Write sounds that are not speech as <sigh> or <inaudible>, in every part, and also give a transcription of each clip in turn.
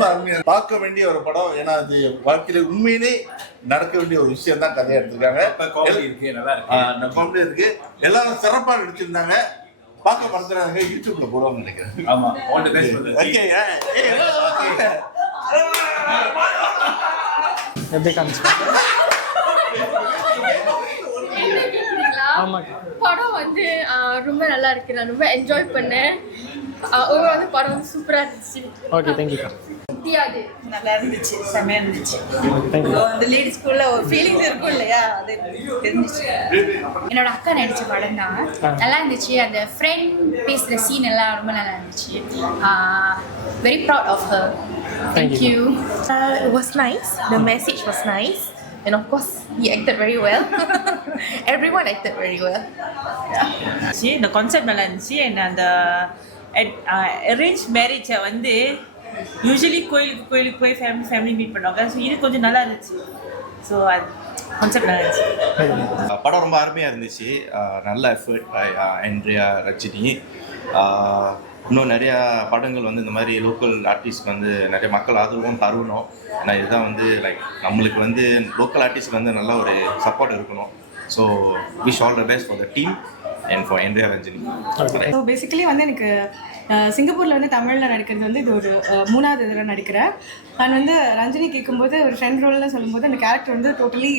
ரொம்ப அருமையா பார்க்க வேண்டிய ஒரு படம் ஏன்னா அது வாழ்க்கையில உண்மையிலே நடக்க வேண்டிய ஒரு விஷயம் தான் கதையா எடுத்திருக்காங்க. காமெடி இருக்கு நல்லா இருக்கு. ஆஹ் அந்த காமெடி இருக்கு. எல்லாரும் சிறப்பா நடிச்சிருந்தாங்க. பார்க்க மறந்துறாங்க யூடியூப்ல போடுவாங்க நினைக்கிறேன். ஆமா okay. எப்படி காமிச்சு? படம் வந்து ரொம்ப நல்லா இருக்கு. நான் ரொம்ப என்ஜாய் பண்ணேன். ஒரு வந்து படம் வந்து சூப்பரா இருந்துச்சு. ஓகே தேங்க்யூக்கா முடியாது நல்லா இருந்துச்சு செமையா இருந்துச்சு. அந்த லேடிஸ்குள்ள ஒரு ஃபீலிங்ஸ் இருக்கும் இல்லையா? அது தெரிஞ்சிச்சு. என்னோட அக்கா நடிச்ச படம் தான். நல்லா இருந்துச்சு. அந்த ஃப்ரெண்ட் பேசுகிற சீன் எல்லாம் ரொம்ப நல்லா இருந்துச்சு. Very proud of her thank you it was nice. The message was nice. And of course, he acted very well. <laughs> Everyone acted very well. இருந்துச்சு இந்த கான்செப்ட் நல்லா இருந்துச்சு. அண்ட் அந்த அரேஞ்ச் மேரேஜை வந்து யூஸ்வலி கோயிலுக்கு கோயிலுக்கு போய் ஃபேமிலி ஃபேமிலி மீட் பண்ணுவாங்க. ஸோ இது கொஞ்சம் நல்லா இருந்துச்சு. ஸோ அது கான்செப்ட் நல்லா இருந்துச்சு. படம் ரொம்ப அருமையாக இருந்துச்சு. நல்ல எஃபர்ட் என்ட்ரியா ரஜினி. இன்னும் நிறையா படங்கள் வந்து இந்த மாதிரி லோக்கல் ஆர்டிஸ்ட் வந்து நிறைய மக்கள் ஆதரவும் தருவணும் ஏன்னா இதுதான் வந்து லைக் நம்மளுக்கு வந்து லோக்கல் ஆர்டிஸ்ட் வந்து நல்லா ஒரு சப்போர்ட் இருக்கணும். So wish all the best for the team and for என்ட்ரியா Ranjini so basically வந்து எனக்கு சிங்கப்பூரில் வந்து தமிழில் நடிக்கிறது வந்து இது ஒரு மூணாவது இதில் நடிக்கிறேன். நான் வந்து ரஞ்சினி கேட்கும்போது ஒரு ஃப்ரெண்ட் ரோலில் சொல்லும்போது அந்த கேரக்டர் வந்து டோட்டலி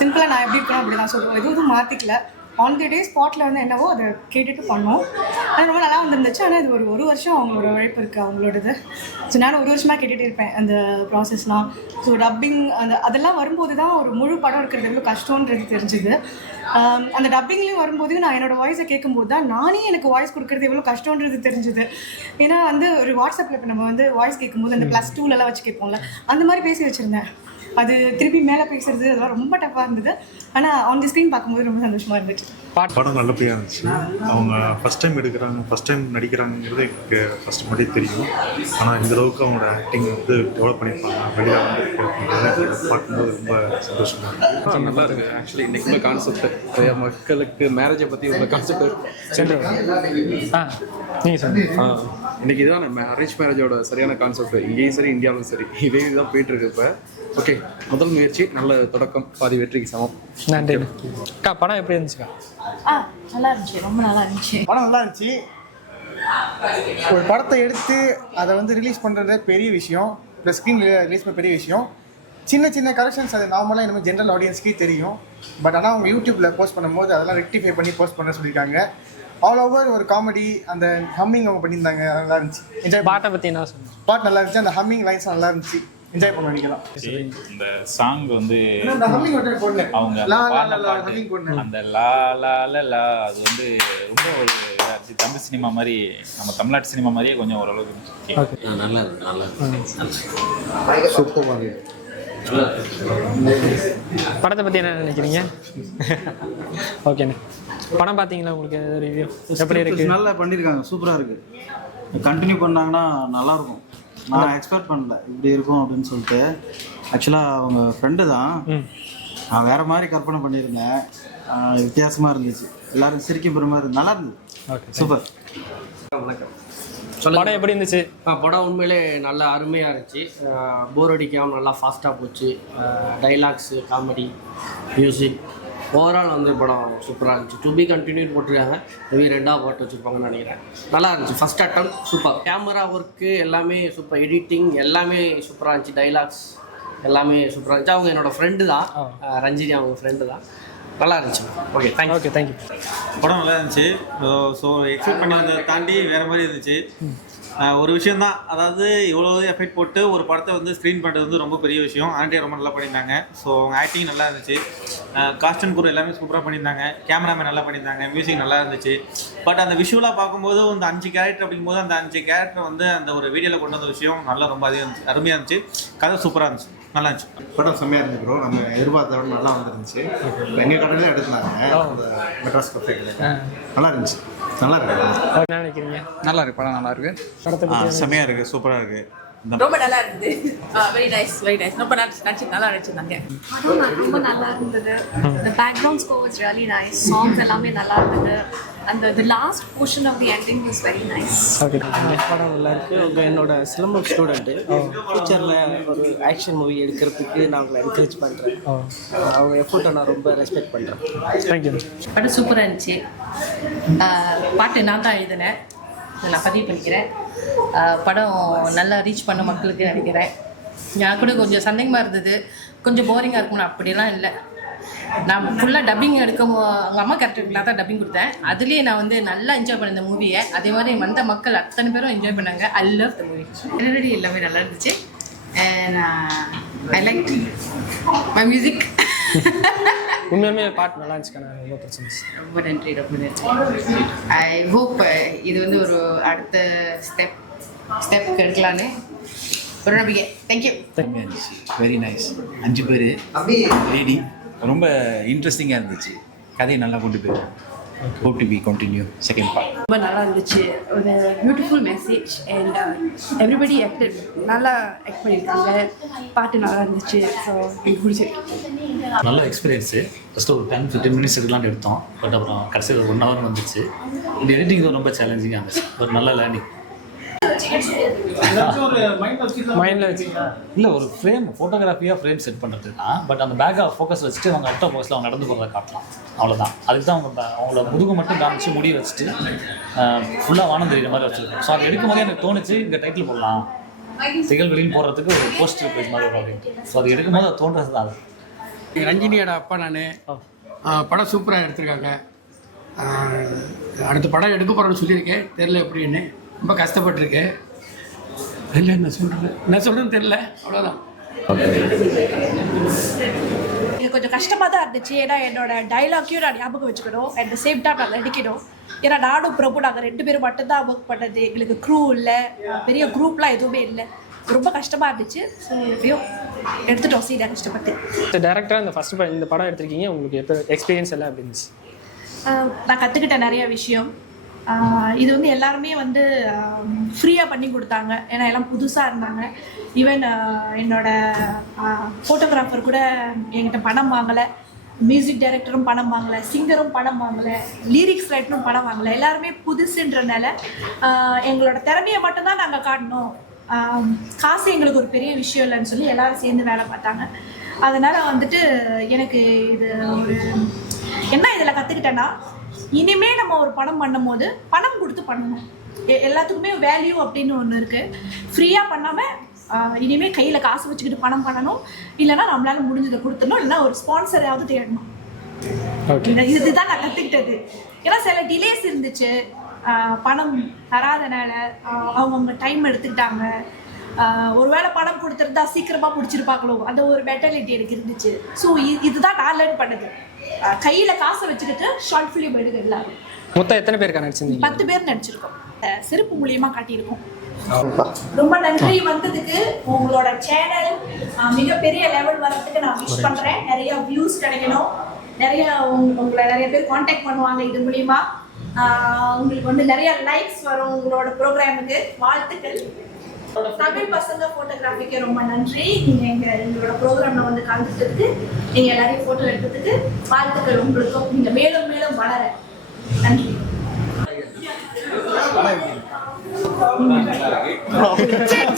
சிம்பிளாக நான் எப்படி இருக்கணும் அப்படி தான் சொல்லுவோம் எதுவும் எதுவும் மாற்றிக்கல ஆன் தி டே ஸ்பாட்டில் வந்து என்னவோ அதை கேட்டுட்டு பண்ணோம். அது ரொம்ப நல்லா வந்துருந்துச்சு. ஆனால் இது ஒரு ஒரு வருஷம் அவங்களோட உழைப்பு இருக்குது அவங்களோடது. ஸோ நானும் ஒரு வருஷமாக கேட்டுகிட்டே இருப்பேன் அந்த ப்ராசஸ்லாம் ஸோ டப்பிங் அந்த அதெல்லாம் வரும்போது தான் ஒரு முழு படம் இருக்கிறது எவ்வளோ கஷ்டன்றது தெரிஞ்சுது. ஆம், அந்த டப்பிங்லேயும் வரும்போது நான் என்னோட வாய்ஸை கேட்கும்போது தான் நானே எனக்கு வாய்ஸ் கொடுக்குறது எவ்வளோ கஷ்டன்றது தெரிஞ்சுது. ஏன்னா வந்து ஒரு வாட்ஸ்அப்பில் இப்போ நம்ம வந்து வாய்ஸ் கேட்கும்போது அந்த ப்ளஸ் டூலலாம் வச்சு கேட்போம்ல அந்த மாதிரி பேசி வச்சுருந்தேன். அது திருப்பி மேலே பேசுறது அதெல்லாம் ரொம்ப டஃப்பாக இருந்தது. ஆனால் ஆன் தி ஸ்க்ரீன் பார்க்கும்போது ரொம்ப சந்தோஷமாக இருந்துச்சு. படம் நல்லபடியாக இருந்துச்சு. அவங்க ஃபஸ்ட் டைம் எடுக்கிறாங்க ஃபஸ்ட் டைம் நடிக்கிறாங்கிறது எனக்கு ஃபஸ்ட் மட்டும் தெரியும். ஆனால் இந்த அளவுக்கு அவங்களோட ஆக்டிங் வந்து டெவலப் பண்ணியிருப்பாங்க. வெளியில் வந்து பார்க்கும்போது ரொம்ப சந்தோஷமாக இருக்கு. நல்லா இருக்கு. ஆக்சுவலி இன்னைக்கு உள்ள கான்செப்ட் மக்களுக்கு மேரேஜை பற்றி உள்ள கான்செப்ட் சென்று ஆ நீங்கள் சொல்லுங்கள் ஆ இன்னைக்கு இதான் அரேஞ்ச் மேரேஜோட சரியான கான்செப்ட் இங்கேயும் சரி இந்தியாவிலும் சரி. இதே இதுதான் போயிட்டு இருக்கு இப்போ. ஓகே முதல் முயற்சி நல்ல தொடக்கம் பாதி வெற்றிக்கு சமம். நன்றி. அக்கா படம் எப்படி இருந்துச்சுக்கா? ஆ நல்லா இருந்துச்சு. ரொம்ப நல்லா இருந்துச்சு. படம் நல்லா இருந்துச்சு. ஒரு படத்தை எடுத்து அதை வந்து ரிலீஸ் பண்ணுறது பெரிய விஷயம். ப்ளஸ் ஸ்க்ரீன் ரிலீஸ் பண்ண பெரிய விஷயம். சின்ன சின்ன கரெக்ஷன்ஸ் அது நார்மலாக இனிமேல் ஜென்ரல் ஆடியன்ஸ்க்கே தெரியும். பட் ஆனால் அவங்க யூடியூப்பில் போஸ்ட் பண்ணும்போது அதெல்லாம் ரெக்டிஃபை பண்ணி போஸ்ட் பண்ண சொல்லியிருக்காங்க ஆல் ஓவர் ஒரு காமெடி அந்த ஹம்மிங் அவங்க பண்ணியிருந்தாங்க. நல்லா இருந்துச்சு. என்ஜாய் பாட்டை பற்றி என்ன சொல்லுங்கள் பாட் நல்லா இருந்துச்சு. அந்த ஹம்மிங் லைன்ஸ் நல்லா இருந்துச்சு. என்ஜாய் பண்ண நினைக்கலாம் இந்த சாங் வந்து அந்த ஹம்மிங் மட்டும் போடல. அவங்க லா, அந்த லா, லா, பாட்டு humming போடணும். அந்த லா லா ல லா அது வந்து ரொம்ப ஒரு. தமிழ் சினிமா மாதிரி நம்ம தமிழ்நாட்டு சினிமா மாதிரியே கொஞ்சம் ஓரளவுக்கு இருந்துச்சு. ஓகே நல்லா இருக்கு நல்லா படத்தை பற்றி என்ன நினைக்கிறீங்க? ஓகேண்ணே படம் பார்த்தீங்களா உங்களுக்கு? ரிவ்யூ எப்படி இருக்கு? நல்லா பண்ணியிருக்காங்க சூப்பராக இருக்குது கண்டினியூ பண்ணாங்கன்னா நல்லாயிருக்கும். நான் எக்ஸ்பெக்ட் பண்ணல. இப்படி இருக்கும் அப்படின்னு சொல்லிட்டு. ஆக்சுவலாக அவங்க ஃப்ரெண்டு தான். நான் வேற மாதிரி கற்பனை பண்ணியிருந்தேன். ஆஹ் வித்தியாசமா இருந்துச்சு. எல்லாரும் சிரிக்கும் பெற மாதிரி நல்லா இருந்தது. ஓகே சூப்பர் படம் எப்படி இருந்துச்சு? படம் உண்மையிலே நல்ல அருமையாக இருந்துச்சு. போர் அடிக்காமல் நல்லா ஃபாஸ்ட்டாக போச்சு. டைலாக்ஸு காமெடி மியூசிக் ஓவரால் வந்து படம் சூப்பராக இருந்துச்சு. டு பி கண்டினியூ போட்டிருக்காங்க. மேபி ரெண்டாவது பாட்டு வச்சுருப்பாங்கன்னு நினைக்கிறேன். நல்லா இருந்துச்சு. First attempt super camera work எல்லாமே சூப்பர் எடிட்டிங் எல்லாமே சூப்பராக இருந்துச்சு. டைலாக்ஸ் எல்லாமே சூப்பராக இருந்துச்சு. அவங்க என்னோட ஃப்ரெண்டு தான். ரஞ்சினி அவங்க ஃப்ரெண்டு தான். நல்லா இருந்துச்சு. ஓகே தேங்க்யூ ஓகே தேங்க்யூ படம் நல்லா இருந்துச்சு. ஸோ எக்ஸ்பெக்ட் பண்ணதை தாண்டி வேற மாதிரி இருந்துச்சு. ஒரு விஷயம் தான். அதாவது இவ்வளோ எஃபெக்ட் போட்டு ஒரு படத்தை வந்து ஸ்க்ரீன் பண்ணுறது வந்து ரொம்ப பெரிய விஷயம். ஆண்டியா ரொம்ப நல்லா பண்ணியிருந்தாங்க. ஸோ அவங்க ஆக்டிங் நல்லா இருந்துச்சு. காஸ்டன் குரு எல்லாமே சூப்பராக பண்ணியிருந்தாங்க. கேமராமேன் நல்லா பண்ணியிருந்தாங்க. மியூசிக் நல்லா இருந்துச்சு. பட் அந்த விஷுவலாக பார்க்கும்போது அந்த அஞ்சு கேரக்டர் அப்படிங்கும்போது அந்த அஞ்சு கேரக்டர் வந்து அந்த ஒரு வீடியோவில் கொண்டு வந்த விஷயம் நல்லா ரொம்ப அதிகம் இருந்துச்சு. அருமையாக இருந்துச்சு கதை சூப்பராக இருந்துச்சு. நல்லா இருந்துச்சு படம் செம்மையாக இருந்துச்சு ப்ரோ நம்ம எதிர்பார்த்த விட நல்லா வந்துருந்துச்சு. எங்கள் கடையில் எடுத்தாங்க. அந்த மெட்ராஸ் கஃபே நல்லா இருந்துச்சு. நல்லா இருக்கு. என்ன நினைக்கிறீங்க? நல்லா இருக்கு. படம் நல்லா இருக்கு. செம்மையாக இருக்குது சூப்பராக இருக்குது ரொம்ப நல்லா இருந்தது. வெரி நைஸ் வெரி நைஸ் ரொம்ப நடிச்சு நல்லா நடிச்சிருந்தாங்க. ரொம்ப நல்லா இருந்தது. The background score was really nice. Songs எல்லாமே நல்லா இருந்தது. அந்த the last portion of the ending was very nice. படம் நல்லா இருக்கு. என்னோட சிலம்பம் ஸ்டூடெண்ட்டு ஃபியூச்சரில் ஒரு ஆக்ஷன் மூவி எடுக்கிறதுக்கு நான் அவங்களை என்கரேஜ் பண்ணுறேன் அவங்க எஃபோர்ட்டை நான் ரொம்ப ரெஸ்பெக்ட் பண்ணுறேன் தேங்க்யூ படம் சூப்பராக இருந்துச்சு. பாட்டு நான் தான் எழுதினேன். நான் பதிவு பண்ணிக்கிறேன். படம் நல்லா ரீச் பண்ண மக்களுக்கு நினைக்கிறேன். நான் கூட கொஞ்சம் சந்தேகமாக இருந்தது. கொஞ்சம் போரிங்காக இருக்கும்னு அப்படிலாம் இல்லை. நான் ஃபுல்லாக டப்பிங் எடுக்கும் அவங்க அம்மா கேரக்டருக்குலாம் தான் டப்பிங் கொடுத்தேன். அதுலேயே நான் வந்து நல்லா என்ஜாய் பண்ணேன் இந்த மூவியை அதே மாதிரி வந்த மக்கள் அத்தனை பேரும் என்ஜாய் பண்ணாங்க. I love the movie melody எல்லாமே நல்லா இருந்துச்சு. நான் ஐ லைக் மை மியூசிக் உண்மையுமே பாட்டு நல்லா இருந்துச்சு நான் ரொம்ப பிடிச்சிருந்துச்சு ரொம்ப நன்றி ரொம்ப நன்றி. ஐ ஹோப் இது வந்து ஒரு அடுத்த ஸ்டெப் ஸ்டெப் எடுக்கலான்னு ஒரு நம்பிக்கை. தேங்க்யூ வெரி நைஸ் அஞ்சு பேர் லேடி ரொம்ப இன்ட்ரெஸ்டிங்காக இருந்துச்சு. கதையை நல்லா கொண்டு போயிடும் hope to be continue second part ரொம்ப நல்லா இருந்துச்சு. ஒரு beautiful message and everybody acted நல்லா ஆக்ட் பண்ணியிருக்காங்க பாட்டு நல்லா இருந்துச்சு. ஸோ எனக்கு பிடிச்சிருக்கு நல்ல எக்ஸ்பீரியன்ஸு ஃபஸ்ட்டு ஒரு டென் ஃபிஃப்டீன் மினிட்ஸ் எடுக்கலாம்னு எடுத்தோம். பட் அப்புறம் கடைசியில் ஒன் ஹவர் வந்துச்சு. இந்த எடிட்டிங் ரொம்ப சேலஞ்சிங்காக இருந்துச்சு. ஒரு நல்ல லேர்னிங் இல்லை ஒரு ஃப்ரேம் ஃபோட்டோகிராஃபியாக ஃப்ரேம் செட் பண்ணுறது தான் பட் அந்த பேக்கை ஃபோக்கஸ் வச்சுட்டு அவங்க அட்டோ ஃபோக்கஸில் அவங்க நடந்து போகிறத காட்டலாம். அவ்வளோதான் அதுக்கு தான் அவங்க அவங்களோட முதுகு மட்டும் காமிச்சு முடி வச்சுட்டு ஃபுல்லாக வானம் தெரியுற மாதிரி வச்சுருக்கோம். ஸோ அது எடுக்கும் போதே எனக்கு தோணுச்சு இந்த டைட்டில் போடலாம். திகழ் வெளியில் போடுறதுக்கு ஒரு போஸ்டர் பேஜ் மாதிரி வரும் அப்படின்ட்டு ஸோ அது எடுக்கும் போது அது தோன்றது தான் அது. ரஞ்சினியோட அப்பா நான் படம் சூப்பராக எடுத்திருக்காங்க. அடுத்த படம் எடுக்க போகிறேன்னு சொல்லியிருக்கேன். தெரில எப்படின்னு. ரொம்ப கஷ்டப்பட்டிருக்கேன். இல்லை என்ன சொல்கிறது என்ன சொல்கிறேன்னு தெரில அவ்வளோதான் எனக்கு கொஞ்சம் கஷ்டமாக தான் இருந்துச்சு. ஏன்னா என்னோட டைலாக்கையும் நான் ஞாபகம் வச்சுக்கணும். அட் த சேம் டைம் நான் நடிக்கணும். ஏன்னா நானும் பிரபு நாங்கள் ரெண்டு பேரும் மட்டும்தான் ஒர்க் பண்ணது. எங்களுக்கு க்ரூ இல்லை. பெரிய குரூப்லாம் எதுவுமே இல்லை. ரொம்ப கஷ்டமாக இருந்துச்சு. ஸோ எப்படியோ எடுத்துட்டோம். சீடா கஷ்டப்பட்டு. டேரக்டராக இந்த ஃபஸ்ட் இந்த படம் எடுத்திருக்கீங்க. உங்களுக்கு எப்போ எக்ஸ்பீரியன்ஸ் எல்லாம் எப்படி இருந்துச்சு? நான் கற்றுக்கிட்ட நிறைய விஷயம். இது வந்து எல்லாருமே வந்து ஃப்ரீயாக பண்ணி கொடுத்தாங்க. ஏன்னா எல்லாம் புதுசாக இருந்தாங்க. ஈவன் என்னோட ஃபோட்டோகிராஃபர் கூட என்கிட்ட பணம் வாங்கலை. மியூசிக் டைரக்டரும் பணம் வாங்கலை. சிங்கரும் பணம் வாங்கலை. லிரிக்ஸ் ரைட்டரும் பணம் வாங்கலை. எல்லாருமே புதுசுன்றனால எங்களோட திறமையை மட்டும்தான் நாங்கள் காட்டணும். காசு எங்களுக்கு ஒரு பெரிய விஷயம் இல்லைன்னு சொல்லி எல்லாரும் சேர்ந்து வேலை பார்த்தாங்க. அதனால் வந்துட்டு எனக்கு இது ஒரு என்ன இதில் கற்றுக்கிட்டேன்னா இனிமே நம்ம ஒரு படம் பண்ணும்போது பணம் கொடுத்து பண்ணணும். எல்லாத்துக்குமே வேல்யூ அப்படின்னு ஒன்று இருக்குது ஃப்ரீயாக பண்ணாமல் இனிமே கையில் காசு வச்சுக்கிட்டு பணம் பண்ணணும். இல்லைன்னா நம்மளால முடிஞ்சதை கொடுத்துடணும். இல்லைன்னா ஒரு ஸ்பான்சரையாவது தேடணும். இதுதான் நான் கற்றுக்கிட்டது ஏன்னா சில டிலேஸ் இருந்துச்சு. பணம் தராதனால அவங்கவுங்க டைம் எடுத்துக்கிட்டாங்க. ஒருவேளை பணம் கொடுத்துருந்தா சீக்கிரமாக பிடிச்சிருப்பாங்களோ அந்த ஒரு மென்டாலிட்டி எனக்கு இருந்துச்சு. ஸோ இதுதான் நான் லேர்ன் பண்ணது. கையில காசை வச்சுக்கிட்டு ஷார்ட் ஃபிலிம் எடுக்க எல்லாரும். மொத்தம் எத்தனை பேருக்கா நடிச்சிருந்தீங்க? பத்து பேர் நடிச்சிருக்கோம். சிறப்பு மூலியமா காட்டியிருக்கோம். ரொம்ப நன்றி வந்ததுக்கு உங்களோட சேனல் மிகப்பெரிய லெவல் வரதுக்கு நான் விஷ் பண்றேன். நிறைய வியூஸ் கிடைக்கணும். நிறைய உங்க- உங்களை நிறைய பேர் காண்டாக்ட் பண்ணுவாங்க இது மூலியமா. உங்களுக்கு வந்து நிறைய லைக்ஸ் வரும் உங்களோட ப்ரோக்ராமுக்கு வாழ்த்துக்கள். தமிழ் பசங்க போட்டோகிராஃபிக்கு ரொம்ப நன்றி. நீங்க எங்க எங்களோட ப்ரோக்ராம்ல வந்து கலந்துட்டதுக்கு நீங்க எல்லாரையும் போட்டோ எடுத்ததுக்கு வாழ்த்துக்கள் உங்களுக்கும் நீங்க மேலும் மேலும் வளர. நன்றி. படம் எப்படி